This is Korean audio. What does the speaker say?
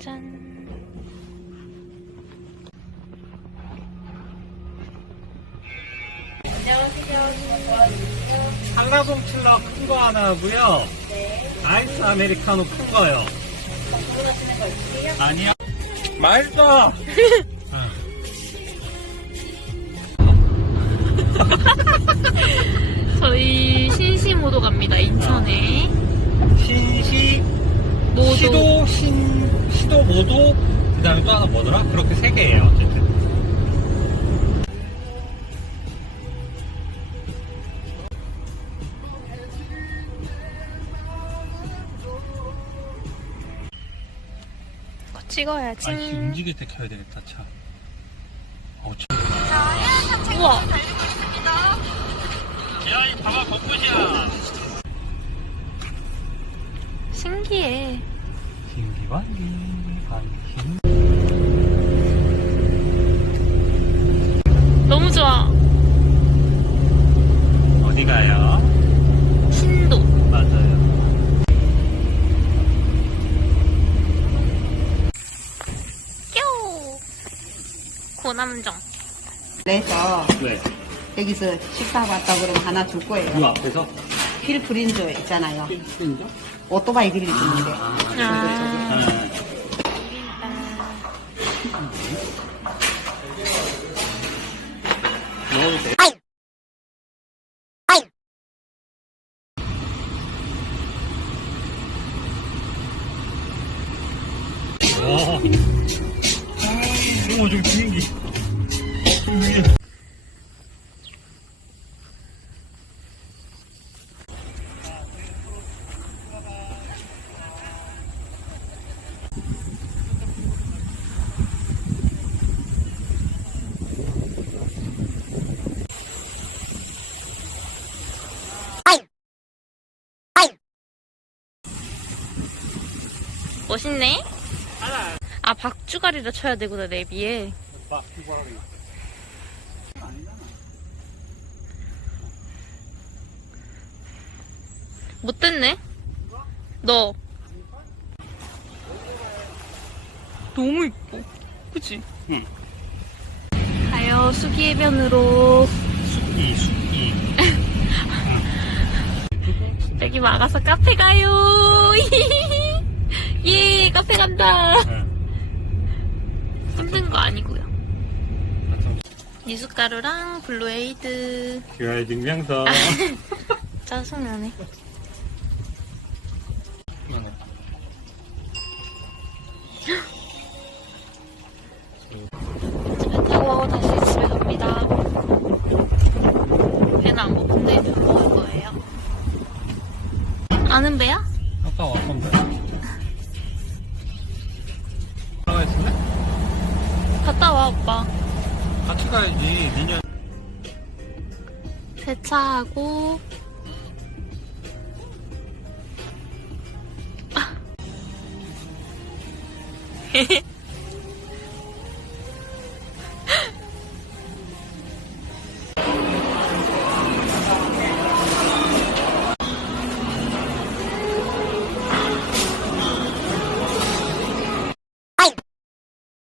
짠. 한라봉 칠러 큰 거 하나 하고요. 아이스 아메리카노 큰 거요. 아니요. 맛있어. 저희 신시모도 갑니다. 인천에. 모도, 그 다음에 또 하나 뭐더라? 그렇게 세 개예요, 어쨌든. 찍어야지. 아니, 움직일 때 켜야 되겠다, 차. 어, 차. 우와. 야, 이 봐봐, 벚꽃이야. 신기해. 신기반기. 너무 좋아. 어디 가요? 신도. 맞아요. 뀨. 고남정. 그래서 네. 여기서 식사 왔다 그러면 하나 줄이 거예요. 앞에서? 힐 프린저 있잖아요. 핀죠? 오토바이 그릴 주는데. 아. 넣어도 돼? 와. 오, 좀 비행기. 멋있네. 아 박주가리를 쳐야 되구나 내비에. 그래. 못됐네. 너. 너무 이뻐. 그치? 응. 가요 수기해변으로 숙이, 숙이. 여기 막아서 카페 가요. 예 카페 간다. 힘든 거 아니고요. 미숫가루랑 블루에이드. QI 증명서. 짜증나네. 집에 타고 다시 집에 갑니다. 배는 안 고픈데 밥 먹을 거예요. 아는 배야? 아까 왔던데. 갔다 와 오빠. 같이 가야지. 니년. 세차하고 아.